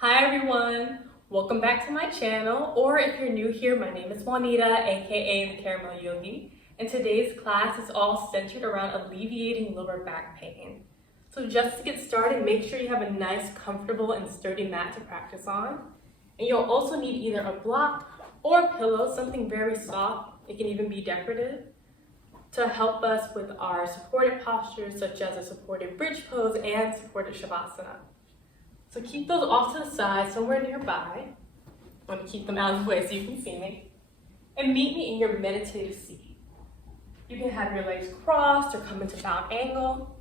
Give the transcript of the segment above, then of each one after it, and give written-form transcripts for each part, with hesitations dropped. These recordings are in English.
Hi everyone, welcome back to my channel, or if you're new here, my name is Juanita, aka the Caramel Yogi, and today's class is all centered around alleviating lower back pain. So just to get started, make sure you have a nice, comfortable, and sturdy mat to practice on. And you'll also need either a block or a pillow, something very soft, it can even be decorative, to help us with our supported postures such as a supported bridge pose and supported shavasana. So keep those off to the side, somewhere nearby. I want to keep them out of the way so you can see me. And meet me in your meditative seat. You can have your legs crossed or come into bound angle.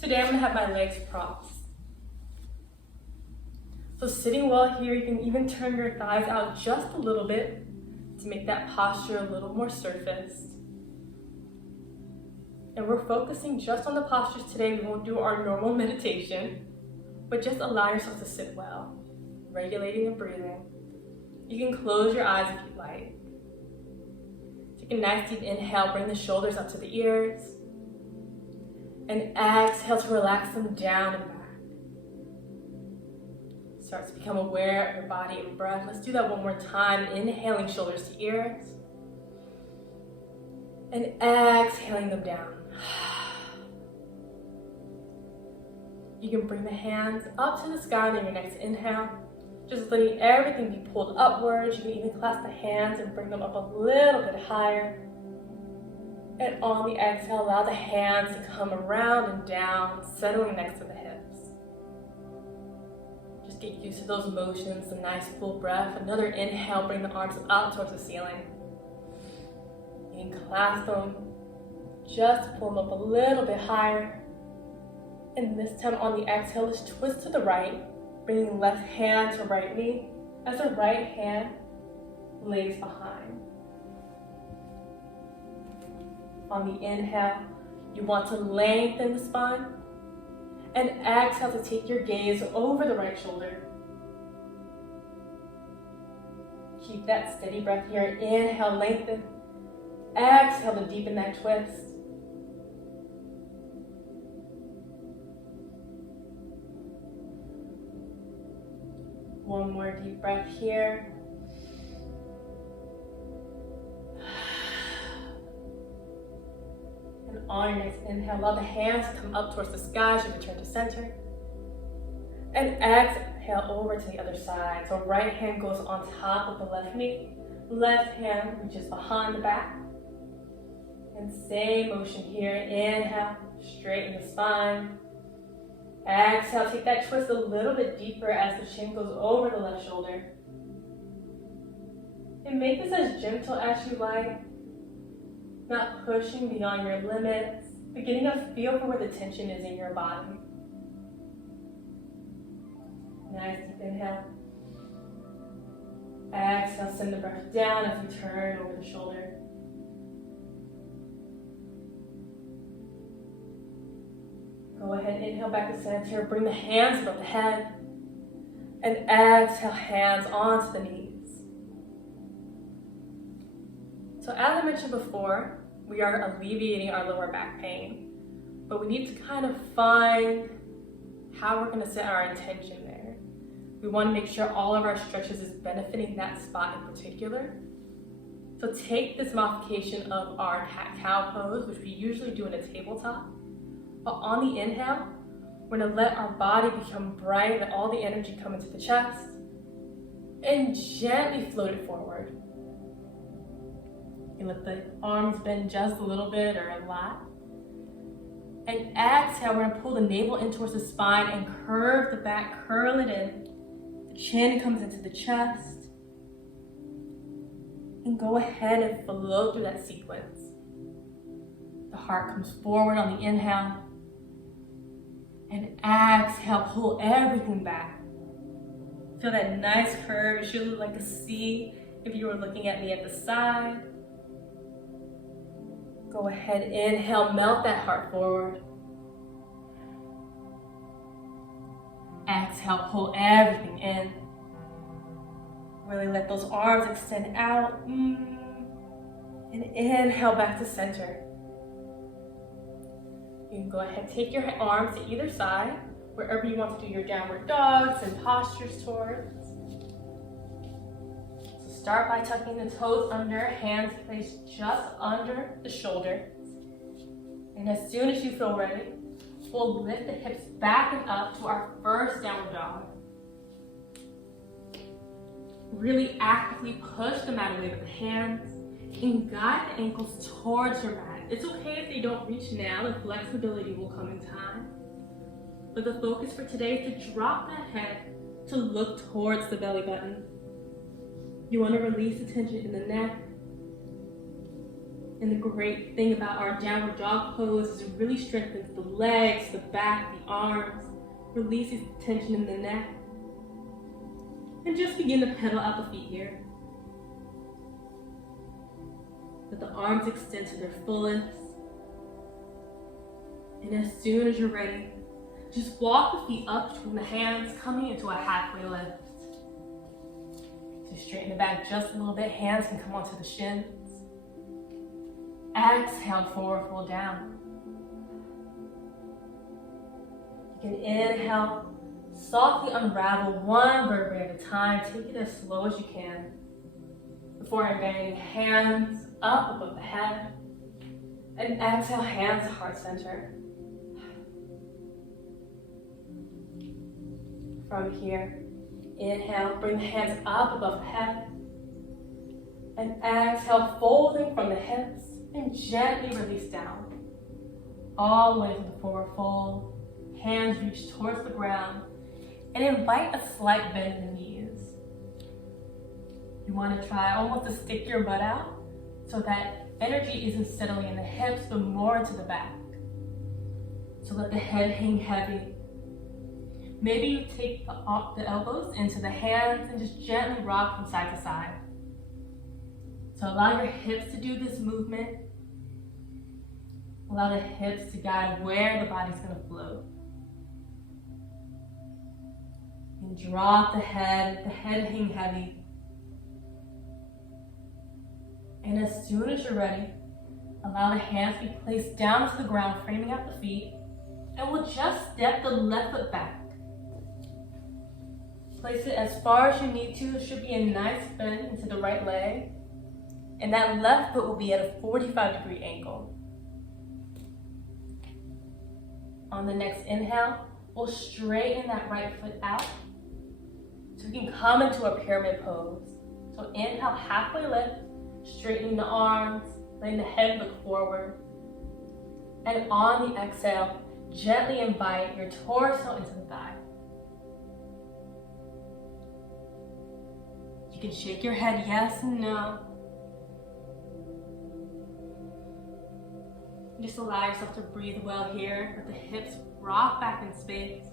Today I'm going to have my legs crossed. So sitting well here, you can even turn your thighs out just a little bit to make that posture a little more surfaced. And we're focusing just on the postures today. We won't do our normal meditation, but just allow yourself to sit well, regulating the breathing. You can close your eyes if you like. Take a nice deep inhale, bring the shoulders up to the ears. And exhale to relax them down and back. Start to become aware of your body and breath. Let's do that one more time. Inhaling shoulders to ears. And exhaling them down. You can bring the hands up to the sky on your next inhale, just letting everything be pulled upwards. You can even clasp the hands and bring them up a little bit higher. And on the exhale, allow the hands to come around and down, settling next to the hips. Just get used to those motions, a nice full breath. Another inhale, bring the arms up towards the ceiling. You can clasp them, just pull them up a little bit higher. And this time on the exhale, let's twist to the right, bringing left hand to right knee as the right hand lays behind. On the inhale, you want to lengthen the spine, and exhale to take your gaze over the right shoulder. Keep that steady breath here. Inhale, lengthen. Exhale to deepen that twist. One more deep breath here. And on your next inhale, allow the hands to come up towards the sky as you return to center. And exhale over to the other side. So right hand goes on top of the left knee. Left hand reaches behind the back. And same motion here. Inhale, straighten the spine. Exhale, take that twist a little bit deeper as the chin goes over the left shoulder. And make this as gentle as you like, not pushing beyond your limits, but getting a feel for where the tension is in your body. Nice deep inhale. Exhale, send the breath down as we turn over the shoulder. Go ahead, inhale back to center, bring the hands above the head, and exhale, hands onto the knees. So as I mentioned before, we are alleviating our lower back pain, but we need to kind of find how we're gonna set our intention there. We wanna make sure all of our stretches is benefiting that spot in particular. So take this modification of our cat-cow pose, which we usually do in a tabletop. But on the inhale, we're gonna let our body become bright, let all the energy come into the chest, and gently float it forward. You let the arms bend just a little bit or a lot. And exhale, we're gonna pull the navel in towards the spine and curve the back, curl it in. The chin comes into the chest. And go ahead and flow through that sequence. The heart comes forward on the inhale. And exhale, pull everything back. Feel that nice curve. It should look like a C if you were looking at me at the side. Go ahead, inhale, melt that heart forward. Exhale, pull everything in. Really let those arms extend out. And inhale back to center. You can go ahead, take your arms to either side, wherever you want to do your downward dogs and postures towards. So start by tucking the toes under, hands placed just under the shoulders. And as soon as you feel ready, we'll lift the hips back and up to our first downward dog. Really actively push the mat away with the hands and guide the ankles towards your mat. It's okay if they don't reach now, the flexibility will come in time. But the focus for today is to drop that head to look towards the belly button. You want to release the tension in the neck. And the great thing about our downward dog pose is it really strengthens the legs, the back, the arms, releases the tension in the neck. And just begin to pedal out the feet here. Let the arms extend to their fullest. And as soon as you're ready, just walk the feet up between the hands, coming into a halfway lift. So straighten the back just a little bit. Hands can come onto the shins. Exhale, forward fold down. You can inhale, softly unravel one vertebrae at a time. Take it as slow as you can. Before inviting hands up above the head. And exhale, hands to heart center. From here, inhale, bring the hands up above the head. And exhale, folding from the hips and gently release down. All the way to the forward fold. Hands reach towards the ground and invite a slight bend in the knees. You want to try almost to stick your butt out so that energy isn't settling in the hips but more into the back. So let the head hang heavy. Maybe you take the elbows into the hands and just gently rock from side to side. So allow your hips to do this movement. Allow the hips to guide where the body's going to float. And drop the head hang heavy. And as soon as you're ready, allow the hands to be placed down to the ground, framing out the feet. And we'll just step the left foot back. Place it as far as you need to. It should be a nice bend into the right leg. And that left foot will be at a 45-degree angle. On the next inhale, we'll straighten that right foot out. So we can come into a pyramid pose. So inhale, halfway lift, straightening the arms, letting the head look forward. And on the exhale, gently invite your torso into the thigh. You can shake your head yes and no. Just allow yourself to breathe well here. Let the hips rock back in space.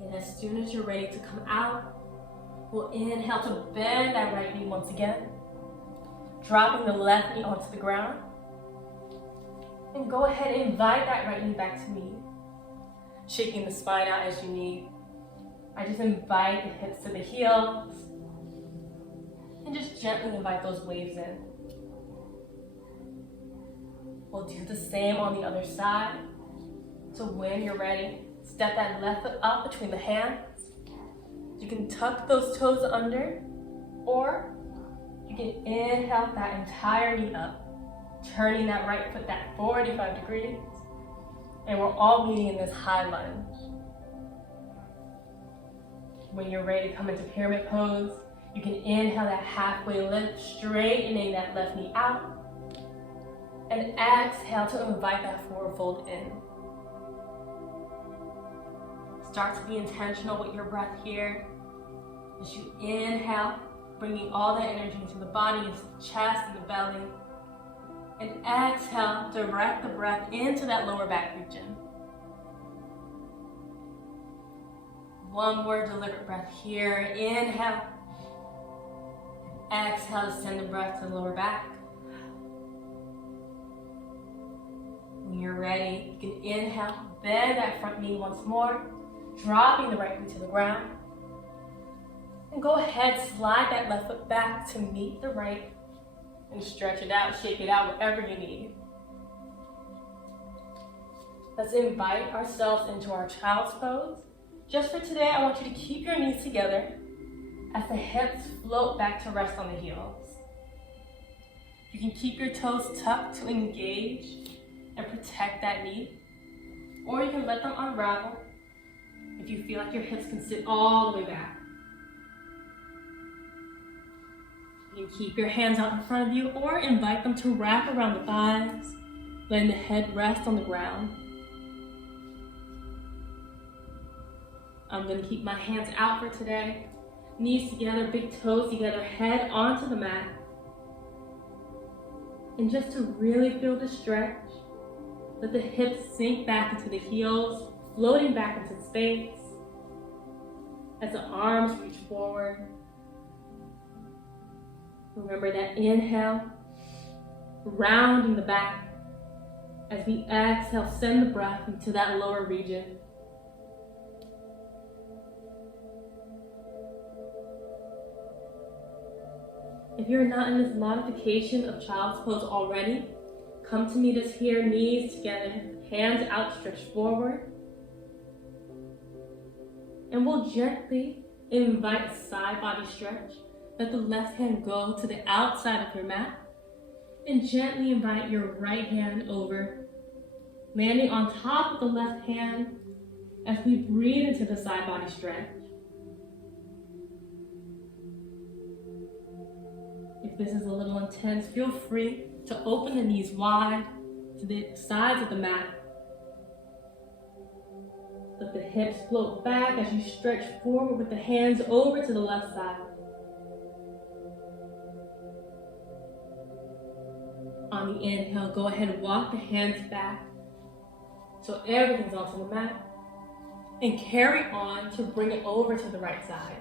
And as soon as you're ready to come out, we'll inhale to bend that right knee once again. Dropping the left knee onto the ground. And go ahead and invite that right knee back to me. Shaking the spine out as you need. I just invite the hips to the heels. And just gently invite those waves in. We'll do the same on the other side. So when you're ready, step that left foot up between the hands. You can tuck those toes under, or you can inhale that entire knee up, turning that right foot that 45 degrees. And we're all meeting in this high lunge. When you're ready to come into pyramid pose, you can inhale that halfway lift, straightening that left knee out. And exhale to invite that forward fold in. Start to be intentional with your breath here. As you inhale, bringing all that energy into the body, into the chest and the belly. And exhale, direct the breath into that lower back region. One more deliberate breath here. Inhale. Exhale to send the breath to the lower back. When you're ready, you can inhale, bend that front knee once more, dropping the right knee to the ground. And go ahead, slide that left foot back to meet the right and stretch it out, shake it out, whatever you need. Let's invite ourselves into our child's pose. Just for today, I want you to keep your knees together as the hips float back to rest on the heels. You can keep your toes tucked to engage and protect that knee, or you can let them unravel if you feel like your hips can sit all the way back. You can keep your hands out in front of you or invite them to wrap around the thighs, letting the head rest on the ground. I'm going to keep my hands out for today. Knees together, big toes together, head onto the mat. And just to really feel the stretch, let the hips sink back into the heels, floating back into space as the arms reach forward. Remember that inhale, rounding the back. As we exhale, send the breath into that lower region. If you're not in this modification of child's pose already, come to meet us here, knees together, hands outstretched forward. And we'll gently invite a side body stretch. Let the left hand go to the outside of your mat. And gently invite your right hand over, landing on top of the left hand as we breathe into the side body stretch. If this is a little intense, feel free to open the knees wide to the sides of the mat. Let the hips float back as you stretch forward with the hands over to the left side. On the inhale, go ahead and walk the hands back so everything's onto the mat. And carry on to bring it over to the right side.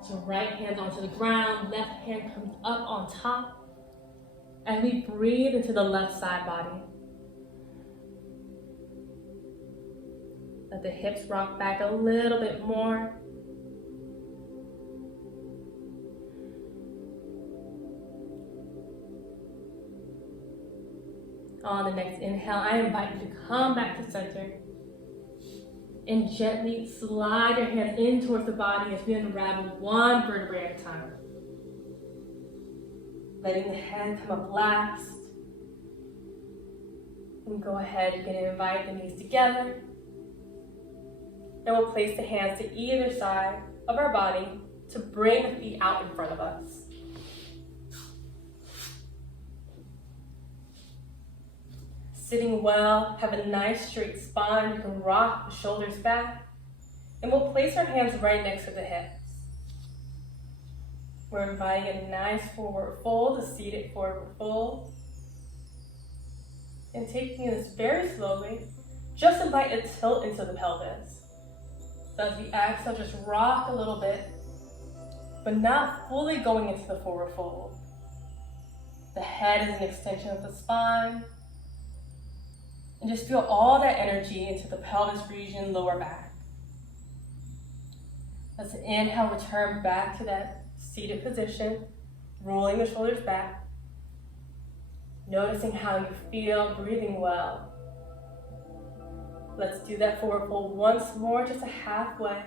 So right hand onto the ground, left hand comes up on top. And we breathe into the left side body. Let the hips rock back a little bit more. On the next inhale, I invite you to come back to center and gently slide your hands in towards the body as we unravel one vertebrae at a time. Letting the head come up last. And go ahead, you can invite the knees together. And we'll place the hands to either side of our body to bring the feet out in front of us. Sitting well, have a nice straight spine. You can rock the shoulders back. And we'll place our hands right next to the hips. We're inviting a nice forward fold, a seated forward fold. And taking this very slowly, just invite a tilt into the pelvis. So as we exhale, just rock a little bit, but not fully going into the forward fold. The head is an extension of the spine. And just feel all that energy into the pelvis region, lower back. Let's inhale, return back to that seated position, rolling the shoulders back. Noticing how you feel, breathing well. Let's do that forward fold once more, just a halfway.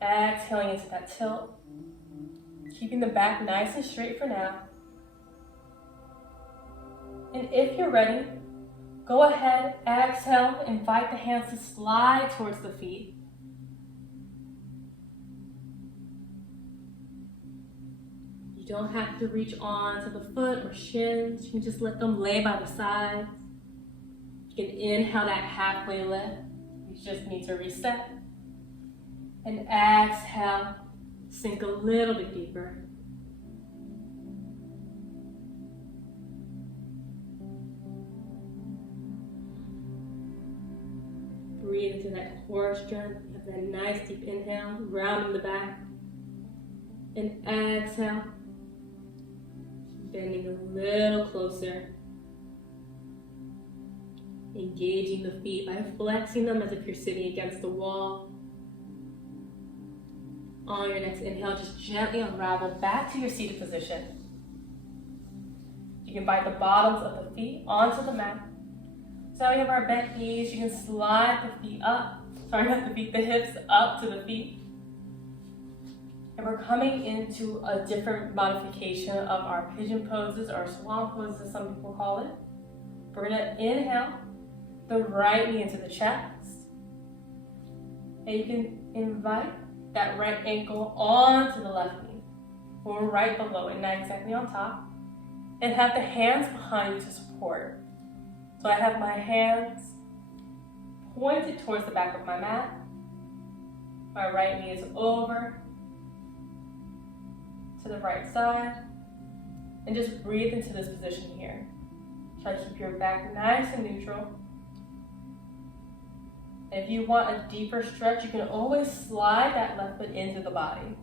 Exhaling into that tilt. Keeping the back nice and straight for now. And if you're ready, go ahead, exhale, invite the hands to slide towards the feet. You don't have to reach on to the foot or shins. You can just let them lay by the sides. You can inhale that halfway lift. You just need to reset. And exhale, sink a little bit deeper. Breathe into that core strength. Have that nice deep inhale, rounding the back. And exhale, bending a little closer. Engaging the feet by flexing them as if you're sitting against the wall. On your next inhale, just gently unravel back to your seated position. You can invite the bottoms of the feet onto the mat. So now we have our bent knees. You can slide the feet up. Sorry, not the feet, the hips up to the feet. And we're coming into a different modification of our pigeon poses or swan poses, as some people call it. We're gonna inhale the right knee into the chest. And you can invite that right ankle onto the left knee, or right below it, not exactly on top. And have the hands behind you to support. So I have my hands pointed towards the back of my mat. My right knee is over to the right side. And just breathe into this position here. Try to keep your back nice and neutral. And if you want a deeper stretch, you can always slide that left foot into the body.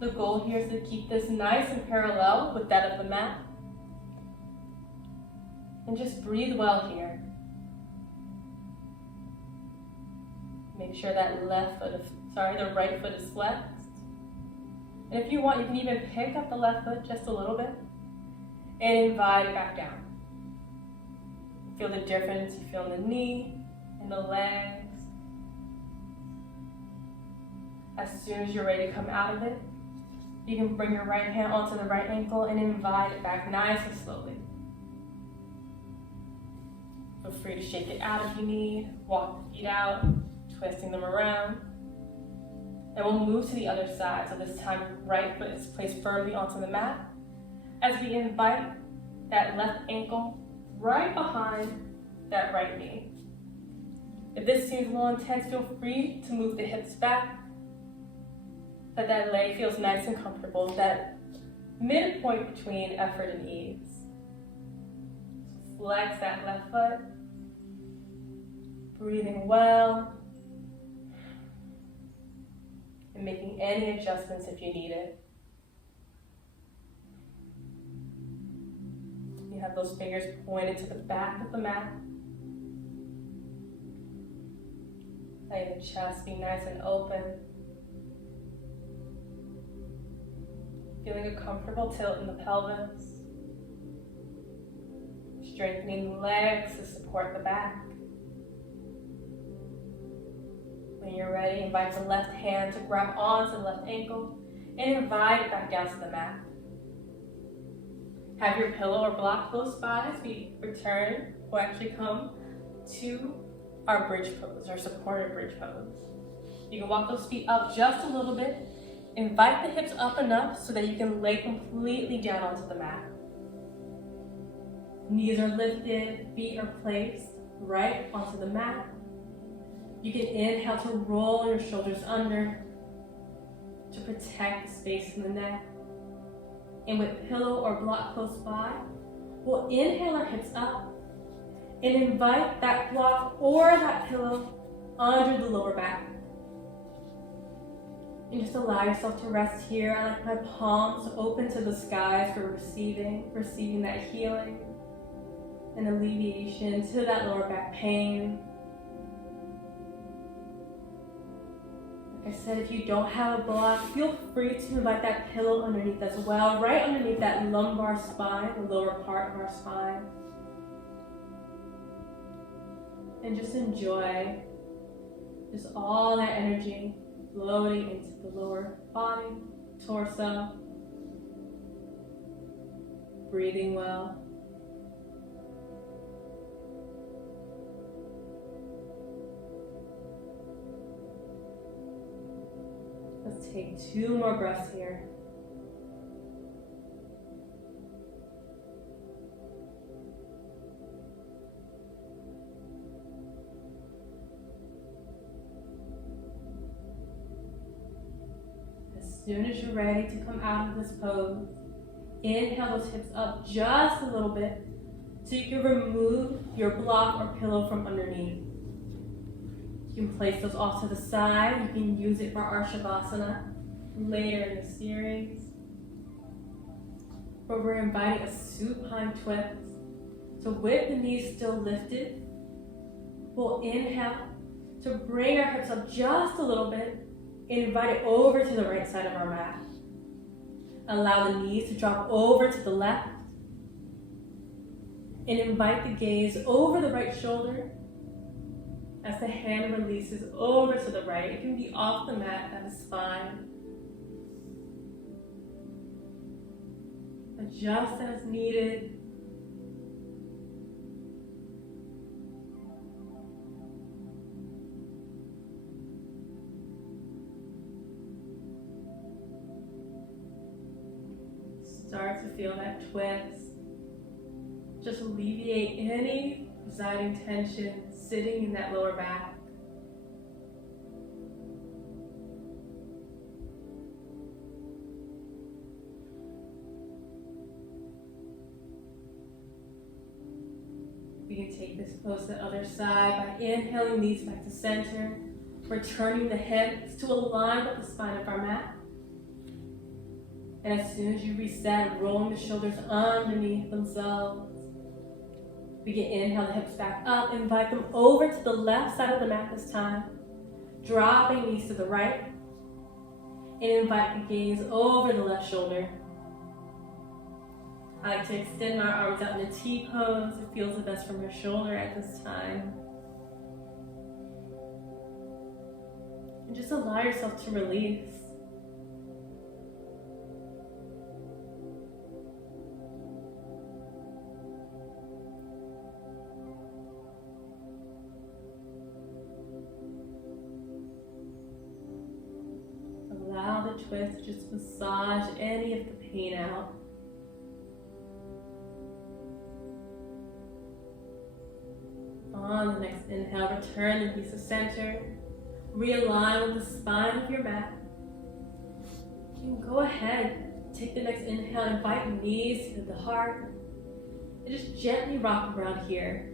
The goal here is to keep this nice and parallel with that of the mat. And just breathe well here. Make sure that the right foot is flexed. And if you want, you can even pick up the left foot just a little bit and invite it back down. Feel the difference you feel in the knee and the legs. As soon as you're ready to come out of it, you can bring your right hand onto the right ankle and invite it back nice and slowly. Feel free to shake it out if you need. Walk the feet out, twisting them around. And we'll move to the other side. So this time, right foot is placed firmly onto the mat as we invite that left ankle right behind that right knee. If this seems a little intense, feel free to move the hips back so that leg feels nice and comfortable, that midpoint between effort and ease. So flex that left foot, breathing well, and making any adjustments if you need it. You have those fingers pointed to the back of the mat. Letting the chest be nice and open. Feeling a comfortable tilt in the pelvis. Strengthening the legs to support the back. When you're ready, invite the left hand to grab onto the left ankle and invite it back down to the mat. Have your pillow or block close by as we return or actually come to our bridge pose, or supported bridge pose. You can walk those feet up just a little bit. Invite the hips up enough so that you can lay completely down onto the mat. Knees are lifted, feet are placed right onto the mat. You can inhale to roll your shoulders under to protect the space in the neck. And with pillow or block close by, we'll inhale our hips up and invite that block or that pillow under the lower back. And just allow yourself to rest here. I like my palms open to the skies for receiving that healing and alleviation to that lower back pain. Like I said, if you don't have a block, feel free to invite that pillow underneath as well, right underneath that lumbar spine, the lower part of our spine. And just enjoy just all that energy floating into the lower body, torso. Breathing well. Let's take 2 more breaths here. As soon as you're ready to come out of this pose, inhale those hips up just a little bit so you can remove your block or pillow from underneath. You can place those off to the side. You can use it for our Shavasana later in the series. But we're inviting a supine twist. So with the knees still lifted, we'll inhale to bring our hips up just a little bit and invite it over to the right side of our mat. Allow the knees to drop over to the left. And invite the gaze over the right shoulder as the hand releases over to the right. It can be off the mat, that is fine. Adjust as needed. Start to feel that twist. Just alleviate any residing tension sitting in that lower back. We can take this pose to the other side by inhaling knees back to center, returning the hips to align with the spine of our mat. And as soon as you reset, rolling the shoulders underneath themselves. We can inhale the hips back up, invite them over to the left side of the mat this time. Dropping knees to the right. And invite the gaze over the left shoulder. I like to extend our arms out in a T pose. It feels the best from your shoulder at this time. And just allow yourself to release. Allow the twist to just massage any of the pain out. On the next inhale, return the knees to center. Realign with the spine of your mat. You can go ahead, take the next inhale, invite knees to the heart, and just gently rock around here.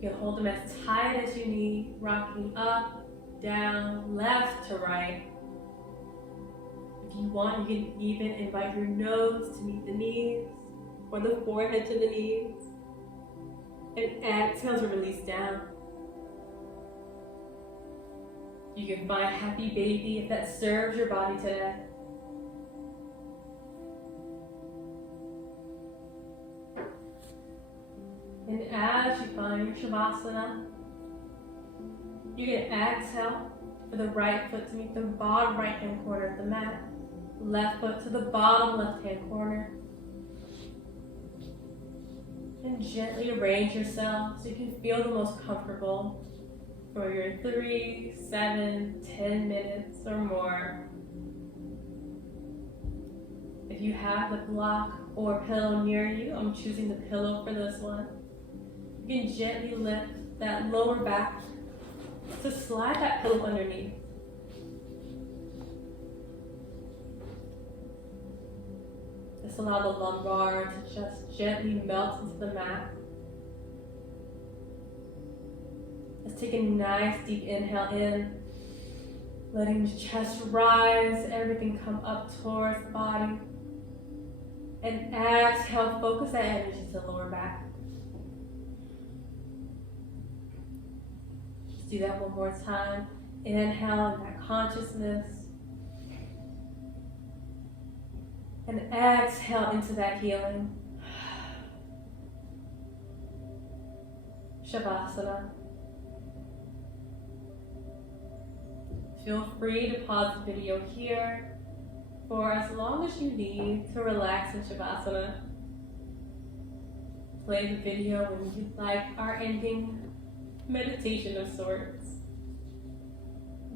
You can hold them as tight as you need, rocking up, down, left to right. If you want, you can even invite your nose to meet the knees, or the forehead to the knees. And exhale to release down. You can find happy baby if that serves your body today. And as you find your Shavasana, you can exhale for the right foot to meet the bottom right hand corner of the mat. Left foot to the bottom left hand corner. And gently arrange yourself so you can feel the most comfortable for your 3, 7, 10 minutes or more. If you have the block or pillow near you, I'm choosing the pillow for this one. You can gently lift that lower back to slide that pillow underneath. Just allow the lumbar to just gently melt into the mat. Let's take a nice deep inhale in, letting the chest rise, everything come up towards the body. And exhale, focus that energy to the lower back. Just do that one more time. Inhale in that consciousness. And exhale into that healing. Shavasana. Feel free to pause the video here for as long as you need to relax in Shavasana. Play the video when you'd like our ending meditation of sorts.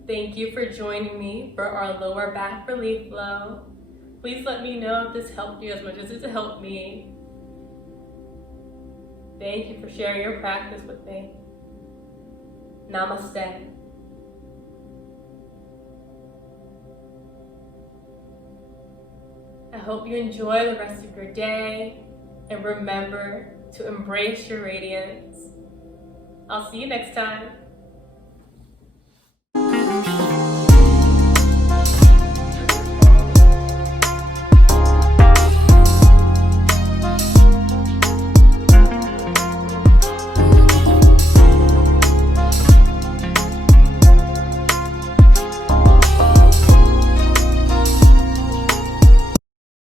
Thank you for joining me for our lower back relief flow. Please let me know if this helped you as much as it's helped me. Thank you for sharing your practice with me. Namaste. I hope you enjoy the rest of your day and remember to embrace your radiance. I'll see you next time.